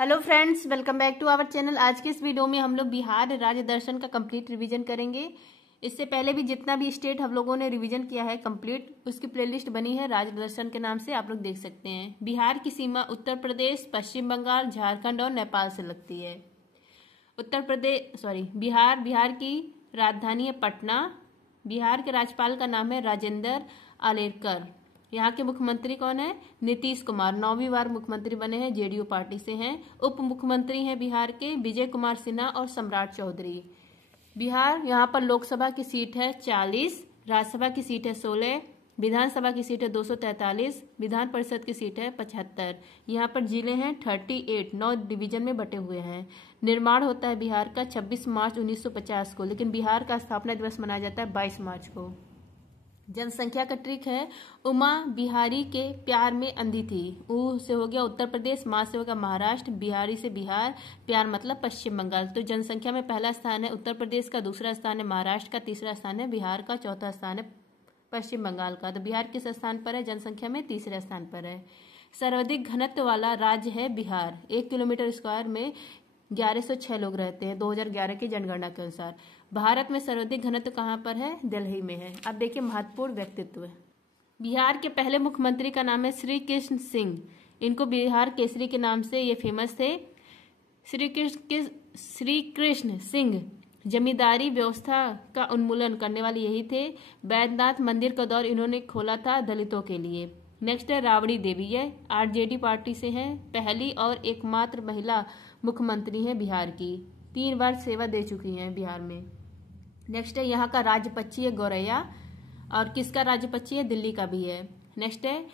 Hello friends, welcome back to our channel. आज के इस वीडियो में हम लोग बिहार राज्य दर्शन का कंप्लीट रिवीजन करेंगे। इससे पहले भी जितना भी स्टेट हम लोगों ने रिवीजन किया है कंप्लीट, उसकी प्लेलिस्ट बनी है राज्य दर्शन के नाम से, आप लोग देख सकते हैं। बिहार की सीमा उत्तर प्रदेश, पश्चिम बंगाल, झारखंड और नेपाल से लगती है। बिहार की राजधानी है पटना। बिहार के राज्यपाल का नाम है राजेंद्र आलेकर। यहाँ के मुख्यमंत्री कौन है? नीतीश कुमार, 9वीं बार मुख्यमंत्री बने हैं, जेडीयू पार्टी से हैं। उप मुख्यमंत्री हैं बिहार के विजय कुमार सिन्हा और सम्राट चौधरी। बिहार, यहाँ पर लोकसभा की सीट है 40, राज्यसभा की सीट है 16, विधानसभा की सीट है 243, विधान परिषद की सीट है 75। यहाँ पर जिले हैं 38, 9 डिवीजन में बटे हुए हैं। निर्माण होता है बिहार का 26 मार्च 1950 को, लेकिन बिहार का स्थापना दिवस मनाया जाता है 22 मार्च को। जनसंख्या का ट्रिक है, उमा बिहारी के प्यार में अंधी थी। ऊ से हो गया उत्तर प्रदेश, माँ से होगा महाराष्ट्र, बिहारी से बिहार, प्यार मतलब पश्चिम बंगाल। तो जनसंख्या में पहला स्थान है उत्तर प्रदेश का, दूसरा स्थान है महाराष्ट्र का, तीसरा स्थान है बिहार का, चौथा स्थान है पश्चिम बंगाल का। तो बिहार किस स्थान पर है? जनसंख्या में तीसरे स्थान पर है। सर्वाधिक घनत्व वाला राज्य है बिहार। 1 किलोमीटर स्क्वायर में 1106 लोग रहते हैं 2011 की जनगणना के अनुसार। भारत में सर्वाधिक घनत्व कहाँ पर है? दिल्ली में है। अब देखिए महत्वपूर्ण व्यक्तित्व। बिहार के पहले मुख्यमंत्री का नाम है श्री कृष्ण सिंह। इनको बिहार केसरी के नाम से ये फेमस थे। श्री कृष्ण सिंह जमींदारी व्यवस्था का उन्मूलन करने वाले यही थे। बैद्यनाथ मंदिर का दौर इन्होंने खोला था दलितों के लिए। नेक्स्ट है राबड़ी देवी, ये आरजेडी पार्टी से हैं, पहली और एकमात्र महिला मुख्यमंत्री हैं बिहार की, 3 बार सेवा दे चुकी हैं बिहार में। नेक्स्ट है यहाँ का राज्य पक्षी है गौरैया, और किसका राज्य पक्षी है? दिल्ली का भी है। नेक्स्ट है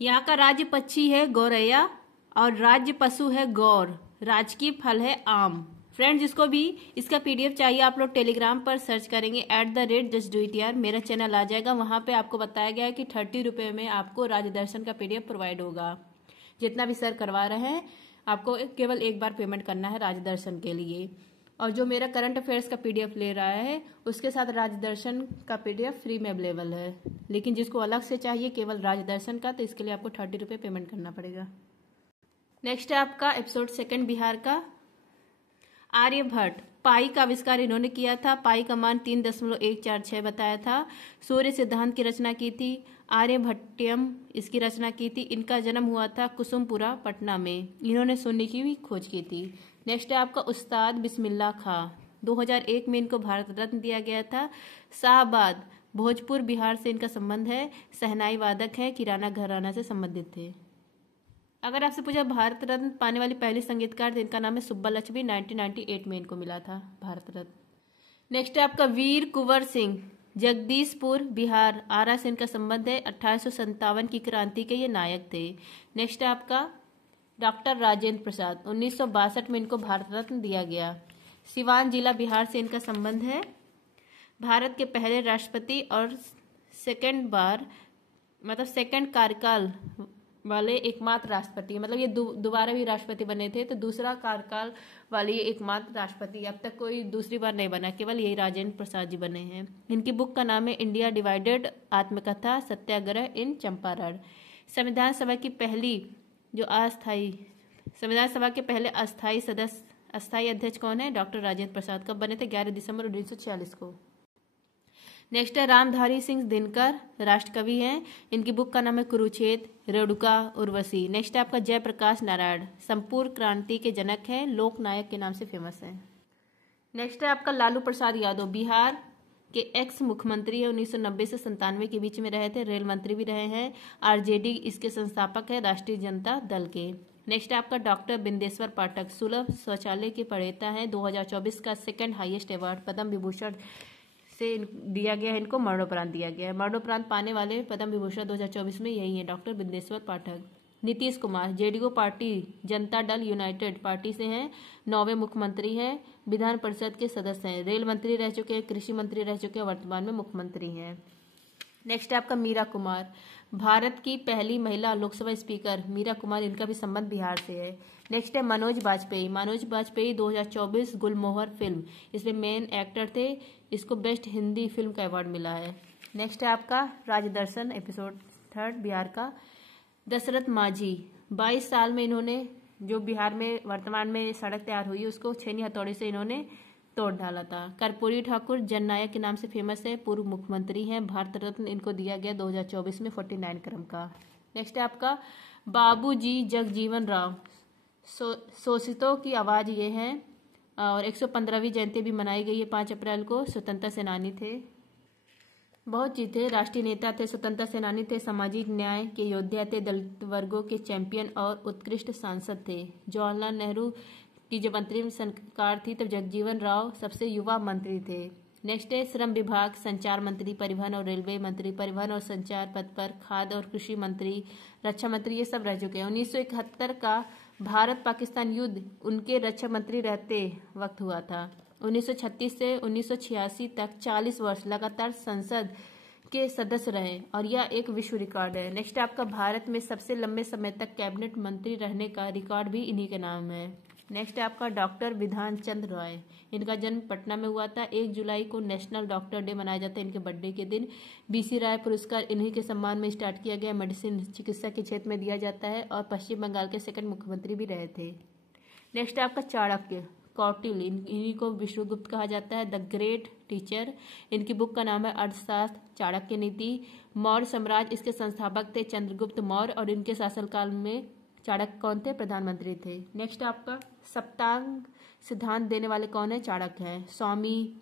यहाँ का राज्य पक्षी है गौरैया और राज्य पशु है गौर, राजकीय फल है आम। फ्रेंड्स, जिसको भी इसका पीडीएफ चाहिए आप लोग टेलीग्राम पर सर्च करेंगे @justdoityar, मेरा चैनल आ जाएगा। वहां पे आपको बताया गया है कि 30 रुपये में आपको राज्य दर्शन का पीडीएफ प्रोवाइड होगा। जितना भी सर करवा रहे हैं आपको केवल एक बार पेमेंट करना है राज्य दर्शन के लिए। और जो मेरा करंट अफेयर्स का पीडीएफ ले रहा है उसके साथ राज्य दर्शन का पीडीएफ फ्री में अवेलेबल है। लेकिन जिसको अलग से चाहिए केवल राज्य दर्शन का, तो इसके लिए आपको 30 रुपये पेमेंट करना पड़ेगा। नेक्स्ट है आपका एपिसोड 2 बिहार का। आर्यभट्ट, पाई का आविष्कार इन्होंने किया था। पाई का मान 3.146 बताया था। सूर्य सिद्धांत की रचना की थी। आर्यभट्टियम इसकी रचना की थी। इनका जन्म हुआ था कुसुमपुरा पटना में। इन्होंने शून्य की भी खोज की थी। नेक्स्ट है आपका उस्ताद बिस्मिल्लाह खां। 2001 में इनको भारत रत्न दिया गया था। शाहबाद, भोजपुर बिहार से इनका संबंध है। शहनाई वादक है, किराना घराना से संबंधित थे। अगर आपसे पूछा भारत रत्न पाने वाली पहली संगीतकार, तो इनका नाम है सुब्बा लक्ष्मी, 1998 में इनको मिला था भारत रत्न। नेक्स्ट है आपका वीर कुंवर सिंह, जगदीशपुर बिहार, आरा से इनका संबंध है। 1857 की क्रांति के ये नायक थे। नेक्स्ट है आपका डॉक्टर राजेंद्र प्रसाद, 1962 में इनको भारत रत्न दिया गया। सिवान जिला बिहार से इनका संबंध है। भारत के पहले राष्ट्रपति और सेकंड कार्यकाल वाले एकमात्र राष्ट्रपति, मतलब ये दोबारा भी राष्ट्रपति बने थे, तो दूसरा कार्यकाल वाले ये एकमात्र राष्ट्रपति। अब तक कोई दूसरी बार नहीं बना, केवल यही राजेंद्र प्रसाद जी बने हैं। इनकी बुक का नाम है इंडिया डिवाइडेड, आत्मकथा, सत्याग्रह इन चंपारण। संविधान सभा के पहले अस्थायी अध्यक्ष कौन है? डॉक्टर राजेंद्र प्रसाद। कब बने थे? 11 दिसंबर 1946 को। नेक्स्ट है रामधारी सिंह दिनकर, राष्ट्रकवि हैं। इनकी बुक का नाम है कुरुक्षेत्र, रेणुका, उर्वशी। नेक्स्ट है आपका जयप्रकाश नारायण, संपूर्ण क्रांति के जनक हैं, लोक नायक के नाम से फेमस है। नेक्स्ट है आपका लालू प्रसाद यादव, बिहार के एक्स मुख्यमंत्री है। 1990 से 97 के बीच में रहे थे, रेल मंत्री भी रहे हैं। आरजेडी इसके संस्थापक है, राष्ट्रीय जनता दल के। नेक्स्ट है आपका डॉक्टर बिंदेश्वर पाठक, सुलभ शौचालय के प्रणेता हैं। 2024 का 2nd highest award Padma Vibhushan से दिया गया है, इनको मरणोपरांत दिया गया है। मरणोपरांत पाने वाले पद्म विभूषण 2024 में यही है, डॉक्टर बिंदेश्वर पाठक। Nitish Kumar, JDU party Janata Dal United party से हैं, 9वें मुख्यमंत्री हैं, विधान परिषद के सदस्य हैं, रेल मंत्री रह चुके हैं, कृषि मंत्री रह चुके हैं, वर्तमान में मुख्यमंत्री हैं। नेक्स्ट है आपका मीरा कुमार, भारत की पहली महिला लोकसभा स्पीकर मीरा कुमार, इनका भी संबंध बिहार से है। नेक्स्ट है मनोज बाजपेयी 2024 गुलमोहर फिल्म, इसमें मेन एक्टर थे, इसको बेस्ट हिंदी फिल्म का अवार्ड मिला है। नेक्स्ट है आपका राज्य दर्शन एपिसोड 3 बिहार का। दशरथ माझी 22 साल में इन्होंने जो बिहार में वर्तमान में सड़क तैयार हुई उसको छेनी हथौड़ी से इन्होंने तोड़ डाला था। कर्पूरी ठाकुर जननायक के नाम से फेमस है, पूर्व मुख्यमंत्री हैं, भारत रत्न इनको दिया गया 2024 में 49 क्रम का। नेक्स्ट है आपका बाबूजी जगजीवन राम, शोषितों की आवाज ये है, और 115वीं जयंती भी मनाई गई है 5 अप्रैल को। स्वतंत्रता सेनानी थे, बहुत चीज थे, राष्ट्रीय नेता थे, स्वतंत्रता सेनानी थे, सामाजिक न्याय के योद्धा थे, दलित वर्गों के चैंपियन और उत्कृष्ट सांसद थे। जवाहरलाल नेहरू की जब अंतरिम सरकार थी तब जगजीवन राव सबसे युवा मंत्री थे। नेक्स्ट है श्रम विभाग, संचार मंत्री, परिवहन और रेलवे मंत्री, परिवहन और संचार पद पर, खाद्य और कृषि मंत्री, रक्षा मंत्री, ये सब रह चुके हैं। 1971 का भारत पाकिस्तान युद्ध उनके रक्षा मंत्री रहते वक्त हुआ था। 1936 से 1986 तक 40 वर्ष लगातार संसद के सदस्य रहे और यह एक विश्व रिकॉर्ड है। नेक्स्ट आपका भारत में सबसे लंबे समय तक कैबिनेट मंत्री रहने का रिकॉर्ड भी इन्हीं के नाम है। नेक्स्ट है आपका डॉक्टर विधान चंद्र रॉय, इनका जन्म पटना में हुआ था। 1 जुलाई को नेशनल डॉक्टर डे मनाया जाता है इनके बर्थडे के दिन। BC राय पुरस्कार इन्हीं के सम्मान में स्टार्ट किया गया, मेडिसिन चिकित्सा के क्षेत्र में दिया जाता है, और पश्चिम बंगाल के सेकंड मुख्यमंत्री भी रहे थे। नेक्स्ट है आपका चाणक्य, कौटिल्य, इन्हीं को विश्वगुप्त कहा जाता है, द ग्रेट टीचर। इनकी बुक का नाम है अर्थशास्त्र, चाणक्य नीति। मौर्य साम्राज्य, इसके संस्थापक थे चंद्रगुप्त मौर्य, और इनके शासनकाल में चाणक्य कौन थे? प्रधानमंत्री थे। नेक्स्ट आपका सप्तांग सिद्धांत देने वाले कौन है? चाणक्य है। स्वामी,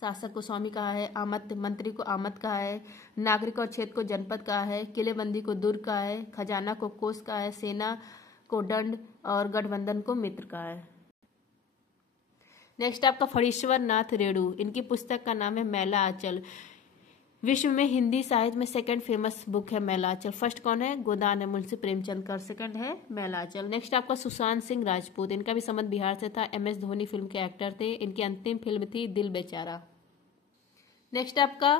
शासक को स्वामी कहा है, आमत मंत्री को आमत कहा है, नागरिक और क्षेत्र को जनपद कहा है, किलेबंदी को दुर्ग कहा है, खजाना को कोष कहा है, सेना को दंड और गठबंधन को मित्र कहा है। नेक्स्ट आपका फणीश्वर नाथ रेणु, इनकी पुस्तक का नाम है मैला आंचल। विश्व में हिंदी साहित्य में सेकंड फेमस बुक है मैला आंचल। फर्स्ट कौन है? गोदान है, मुंशी प्रेमचंद का। सेकंड है मैला आंचल। नेक्स्ट आपका सुशांत सिंह राजपूत, इनका भी संबंध बिहार से था, MS धोनी फिल्म के एक्टर थे। इनकी अंतिम फिल्म थी दिल बेचारा। नेक्स्ट आपका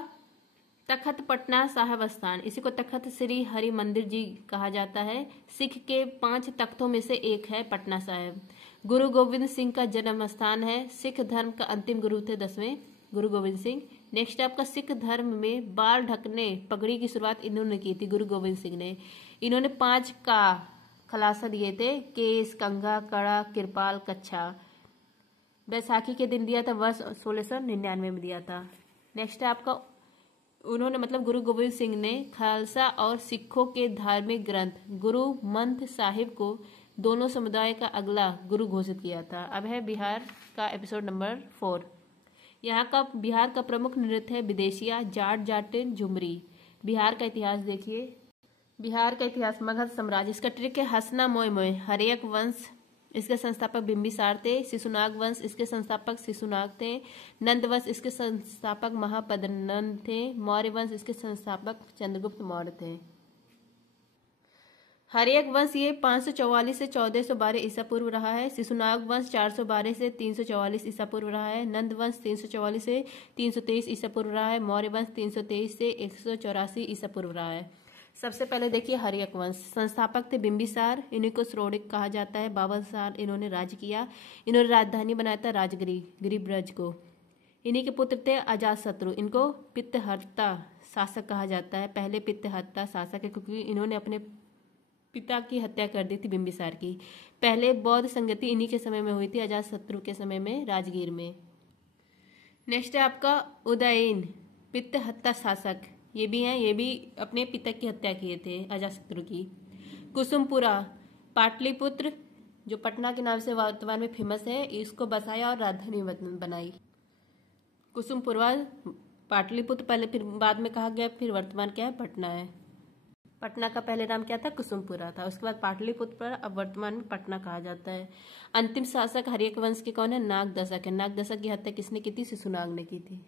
तखत पटना साहिब स्थान, इसी को तखत श्री हरि मंदिर जी कहा जाता है। सिख के 5 तख्तों में से एक है पटना साहिब। गुरु गोविंद सिंह का जन्म स्थान है। सिख धर्म का अंतिम गुरु थे 10वें गुरु गोविंद सिंह। नेक्स्ट आपका सिख धर्म में बाल ढकने पगड़ी की शुरुआत इन्होंने की थी, गुरु गोविंद सिंह ने। इन्होंने 5 का खुलासा दिए थे, केस, कंघा, कड़ा, किरपाल, कच्छा। बैसाखी के दिन दिया था, वर्ष 1699 में दिया था। नेक्स्ट आपका उन्होंने मतलब गुरु गोविंद सिंह ने खालसा और सिखों के धार्मिक ग्रंथ गुरु मंथ साहिब को दोनों समुदाय का अगला गुरु घोषित किया था। अब है बिहार का एपिसोड नंबर 4। यहाँ का बिहार का प्रमुख नृत्य है विदेशिया, जाट, जाटिन, झुमरी। बिहार का इतिहास देखिए। बिहार का इतिहास, मगध साम्राज्य, इसका ट्रिक है हसना मोय मोय। हर्यक वंश, इसके संस्थापक बिंबिसार थे। शिशुनाग वंश, इसके संस्थापक शिशुनाग थे। नंद वंश, इसके संस्थापक महापद्मनंद थे। मौर्य वंश, इसके संस्थापक चंद्रगुप्त मौर्य थे। हर्यक वंश ये 544 से 1412 ईसा पूर्व रहा है। शिशुनाग वंश 412 से 344 ईसा पूर्व रहा है। नंद वंश 344 से 323 ईसा पूर्व रहा है। मौर्य वंश 323 से 184 ईसा पूर्व रहा है। सबसे पहले देखिए हर्यक वंश, संस्थापक थे बिंबिसार, इन्हीं को श्रोणिक कहा जाता है। 52 साल इन्होंने राज किया। इन्होंने राजधानी बनाया था राजगिरी, गिरिब्रज को। इन्हीं के पुत्र थे अजातशत्रु, इनको पित्तहर्ता शासक कहा जाता है। पहले पित्तहर्ता शासक है क्योंकि इन्होंने अपने पिता की हत्या कर दी थी बिंबिसार की। पहले बौद्ध संगति इन्हीं के समय में हुई थी, अजातशत्रु के समय में राजगीर में। नेक्स्ट है आपका उदयन, पित्तहत्ता शासक, ये भी हैं, ये भी अपने पिता की हत्या किए थे अजातशत्रु की। कुसुमपुरा, पाटलिपुत्र जो पटना के नाम से वर्तमान में फेमस है, इसको बसाया और राजधानी बनाई। कुसुमपुरा पाटलिपुत्र पहले, फिर बाद में कहा गया, फिर वर्तमान क्या है? पटना है। पटना का पहले नाम क्या था? कुसुमपुरा था। उसके बाद पाटलिपुत्र पर अब वर्तमान में पटना कहा जाता है। अंतिम शासक हर्यक वंश के कौन है? नागदशक है। नागदशक की हत्या किसने की थी? शिशुनाग ने की थी।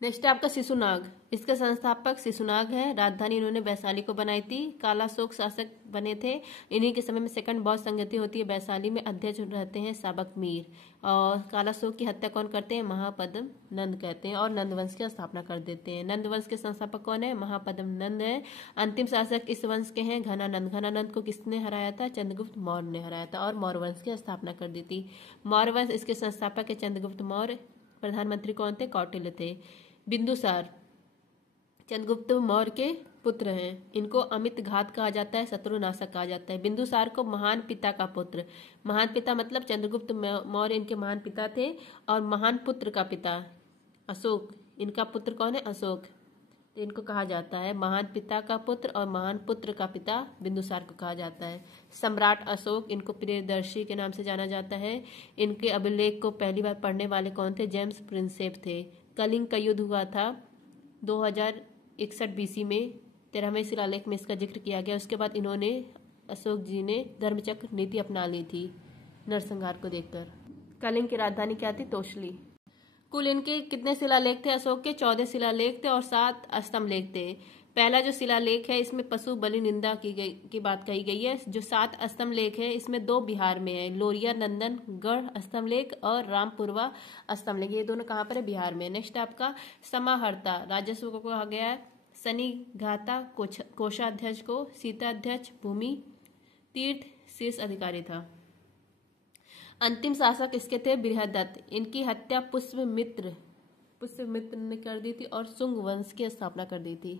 नेक्स्ट है आपका शिशुनाग, इसके संस्थापक शिशुनाग है। राजधानी इन्होंने वैशाली को बनाई थी। कालाशोक शासक बने थे। इन्हीं के समय में सेकंड बौद्ध संगति होती है वैशाली में, अध्यक्ष रहते हैं साबक मीर। और कालाशोक की हत्या कौन करते हैं? महापद्म नंद कहते हैं, और नंद वंश की स्थापना कर देते हैं। नंद वंश के संस्थापक कौन है? महापद्म नंद है। अंतिम शासक इस वंश के हैं घनानंद। घनानंद को किसने हराया था? चंद्रगुप्त मौर्य ने हराया था और मौर्य वंश की स्थापना कर दी थी। मौर्य वंश, इसके संस्थापक है चंद्रगुप्त मौर्य। प्रधानमंत्री कौन थे? कौटिल्य थे। बिंदुसार, चंद्रगुप्त मौर्य के पुत्र हैं। इनको अमित घात कहा जाता है, शत्रुनाशक कहा जाता है। बिंदुसार को महान पिता का पुत्र, महान पिता मतलब चंद्रगुप्त मौर्य इनके महान पिता थे, और महान पुत्र का पिता अशोक, इनका पुत्र कौन है? अशोक। तो इनको कहा जाता है महान पिता का पुत्र और महान पुत्र का पिता बिंदुसार को कहा जाता है। सम्राट अशोक, इनको प्रियदर्शी के नाम से जाना जाता है। इनके अभिलेख को पहली बार पढ़ने वाले कौन थे? जेम्स प्रिंसेप थे। कलिंग का युद्ध हुआ था 2061 BC में, 13वें शिलालेख में इसका जिक्र किया गया। उसके बाद इन्होंने, अशोक जी ने धर्मचक्र नीति अपना ली थी नरसंहार को देखकर। कलिंग की राजधानी क्या थी? तोशली। कुल इनके कितने शिलालेख थे? अशोक के 14 शिलालेख थे और 7 स्तंभ लेख थे। पहला जो शिलालेख है इसमें पशु बलि निंदा की बात कही गई है। जो 7 स्तंभ लेख है इसमें 2 बिहार में है, लोरिया नंदन गढ़ स्तंभ लेख और रामपुरवा स्तंभ लेख। ये दोनों कहाँ पर है? बिहार में। नेक्स्ट आपका समाहर्ता, राजस्व को कहा गया है। सन्निघाता कोषाध्यक्ष को, सीताध्यक्ष भूमि तीर्थ शीर्ष अधिकारी था। अंतिम शासक इसके थे बृहदत्त। इनकी हत्या पुष्यमित्र ने कर दी थी और शुंग वंश की स्थापना कर दी थी।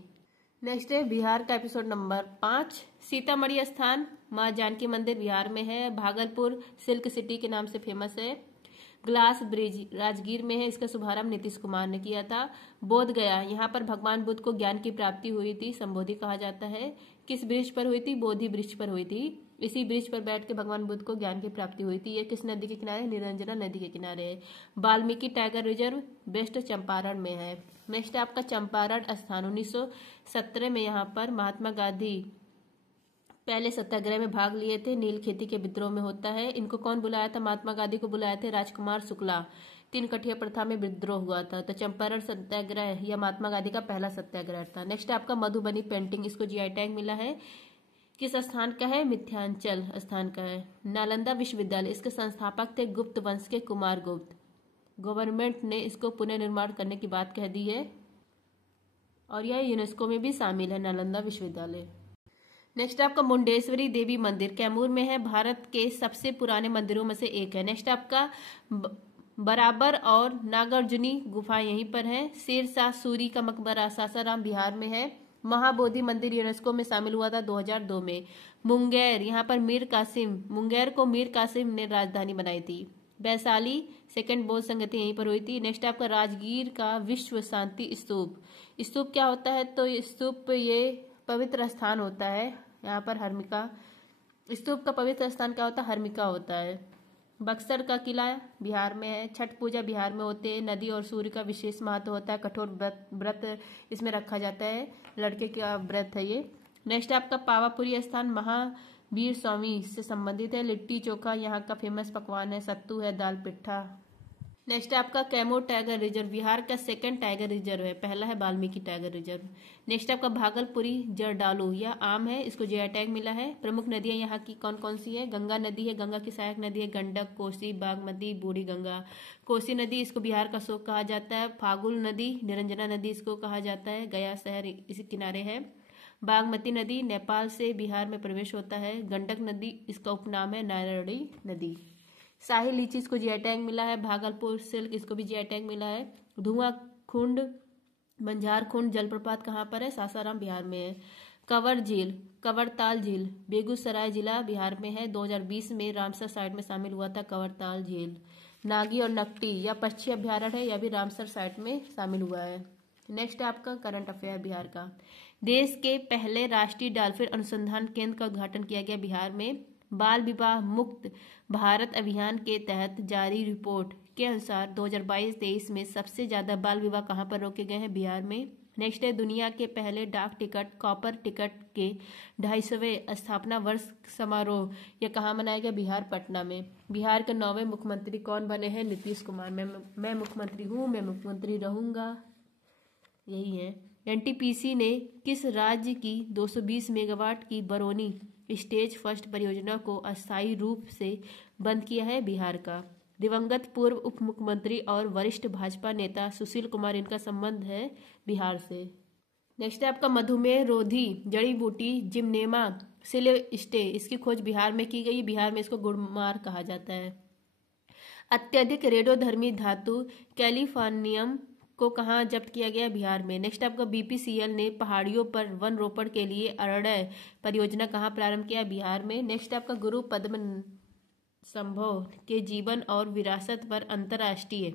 नेक्स्ट है बिहार का एपिसोड नंबर 5। सीतामढ़ी स्थान माँ जानकी मंदिर बिहार में है। भागलपुर सिल्क सिटी के नाम से फेमस है। ग्लास ब्रिज राजगीर में है, इसका शुभारंभ नीतीश कुमार ने किया था। बोध गया, यहाँ पर भगवान बुद्ध को ज्ञान की प्राप्ति हुई थी, संबोधि कहा जाता है। किस वृक्ष पर हुई थी? बोधि वृक्ष पर हुई थी। इसी वृक्ष पर बैठ के भगवान बुद्ध को ज्ञान की प्राप्ति हुई थी। ये किस नदी के किनारे? निरंजना नदी के किनारे है। Valmiki tiger reserve west Champaran में है। नेक्स्ट आपका चंपारण स्थान, 1917 में यहाँ पर महात्मा गांधी पहले सत्याग्रह में भाग लिए थे। नील खेती के विद्रोह में होता है। इनको कौन बुलाया था? महात्मा गांधी को बुलाया थे राजकुमार शुक्ला। 3 कठिया प्रथा में विद्रोह हुआ था। तो चंपारण सत्याग्रह यह महात्मा गांधी का पहला सत्याग्रह था। नेक्स्ट आपका मधुबनी पेंटिंग, इसको जीआई टैग मिला है। किस स्थान का है? मिथिलांचल स्थान का है। नालंदा विश्वविद्यालय, इसके संस्थापक थे गुप्त वंश के कुमार गुप्त। गवर्नमेंट ने इसको पुनर्निर्माण करने की बात कह दी है और यह यूनेस्को में भी शामिल है, नालंदा विश्वविद्यालय। नेक्स्ट आपका मुंडेश्वरी देवी मंदिर कैमूर में है, भारत के सबसे पुराने मंदिरों में से एक है। नेक्स्ट आपका बराबर और नागार्जुनी गुफा यहीं पर है। शेरशाह सूरी का मकबरा सासाराम बिहार में है। महाबोधि मंदिर यूनेस्को में शामिल हुआ था 2002 में। मुंगेर, यहाँ पर मुंगेर को मीर कासिम ने राजधानी बनाई थी। वैशाली सेकंड बौद्ध संगति यहीं पर हुई थी। नेक्स्ट आपका राजगीर का विश्व शांति स्तूप। स्तूप क्या होता है? तो स्तूप ये पवित्र स्थान होता है। यहाँ पर हर्मिका, स्तूप का पवित्र स्थान क्या होता है? हर्मिका होता है। बक्सर का किला बिहार में है। छठ पूजा बिहार में होते हैं। नदी और सूर्य का विशेष महत्व होता है। कठोर व्रत इसमें रखा जाता है, लड़के का व्रत है ये। नेक्स्ट आपका पावापुरी स्थान महावीर स्वामी से संबंधित है। लिट्टी चोखा यहाँ का फेमस पकवान है। सत्तू है, दाल पिट्ठा। नेक्स्ट आपका कैमूर टाइगर रिजर्व बिहार का 2nd टाइगर रिजर्व है, पहला है वाल्मीकि टाइगर रिजर्व। नेक्स्ट आपका भागलपुरी जरडालू, यह आम है, इसको जीआई टैग मिला है। प्रमुख नदियां यहाँ की कौन कौन सी है? गंगा नदी है, गंगा की सहायक नदी है गंडक, कोसी, बागमती, बूढ़ी गंगा। कोसी नदी इसको बिहार का शोक कहा जाता है। फागुल नदी, निरंजना नदी इसको कहा जाता है, गया शहर इसी किनारे है। बागमती नदी नेपाल से बिहार में प्रवेश होता है। गंडक नदी इसका उपनाम है नारायणी नदी। शाही लीची इसको जीआई टैग मिला है। भागलपुर सिल्क इसको भी जीआई टैग मिला है। धुआं कुंड मंझार कुंड जलप्रपात कहाँ पर है? सासाराम बिहार में है। कवर झील, कवरताल झील बेगूसराय जिला बिहार में है। 2020 में रामसर साइट में शामिल हुआ था कवरताल झील। नागी और नकटी यह पक्षी अभ्यारण्य है, यह भी रामसर साइट में शामिल हुआ है। नेक्स्ट आपका करंट अफेयर बिहार का। देश के पहले राष्ट्रीय डॉल्फिन अनुसंधान केंद्र का उद्घाटन किया गया बिहार में। बाल विवाह मुक्त भारत अभियान के तहत जारी रिपोर्ट के अनुसार 2022-23 में सबसे ज्यादा बाल विवाह कहां पर रोके गए हैं? बिहार में। नेक्स्ट है दुनिया के पहले डाक टिकट कॉपर टिकट के 250वें स्थापना वर्ष समारोह यह कहाँ मनाया गया? बिहार पटना में। बिहार के 9वें मुख्यमंत्री कौन बने हैं? नीतीश कुमार। मैं मुख्यमंत्री हूँ, मैं मुख्यमंत्री रहूंगा, यही है। एनटीपीसी ने किस राज्य की 220 मेगावाट की बरौनी स्टेज फर्स्ट परियोजना को अस्थायी रूप से बंद किया है? बिहार का। दिवंगत पूर्व उप मुख्यमंत्री और वरिष्ठ भाजपा नेता सुशील कुमार, इनका संबंध है बिहार से। नेक्स्ट है आपका मधुमेह रोधी जड़ी बूटी जिम्नेमा सिलेस्टे, इसकी खोज बिहार में की गई। बिहार में इसको गुड़मार कहा जाता है। अत्यधिक रेडियोधर्मी धातु कैलिफोर्नियम को कहाँ जब्त किया गया? बिहार में। नेक्स्ट आपका बीपीसीएल ने पहाड़ियों पर वन रोपण के लिए अरण्य परियोजना कहाँ प्रारंभ किया? बिहार में। नेक्स्ट आपका गुरु पद्म संभव के जीवन और विरासत पर अंतर्राष्ट्रीय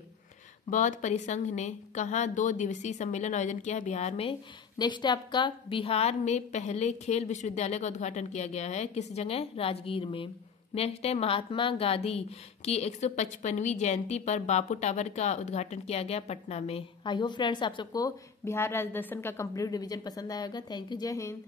बौद्ध परिसंघ ने कहाँ 2 दिवसीय सम्मेलन आयोजन किया है? बिहार में। नेक्स्ट आपका बिहार में पहले खेल विश्वविद्यालय का उद्घाटन किया गया है किस जगह? राजगीर में। नेक्स्ट है महात्मा गांधी की 155वीं जयंती पर बापू टावर का उद्घाटन किया गया पटना में। आई होप फ्रेंड्स आप सबको बिहार राज्य दर्शन का कंप्लीट रिवीजन पसंद आया होगा। Thank you. जय हिंद।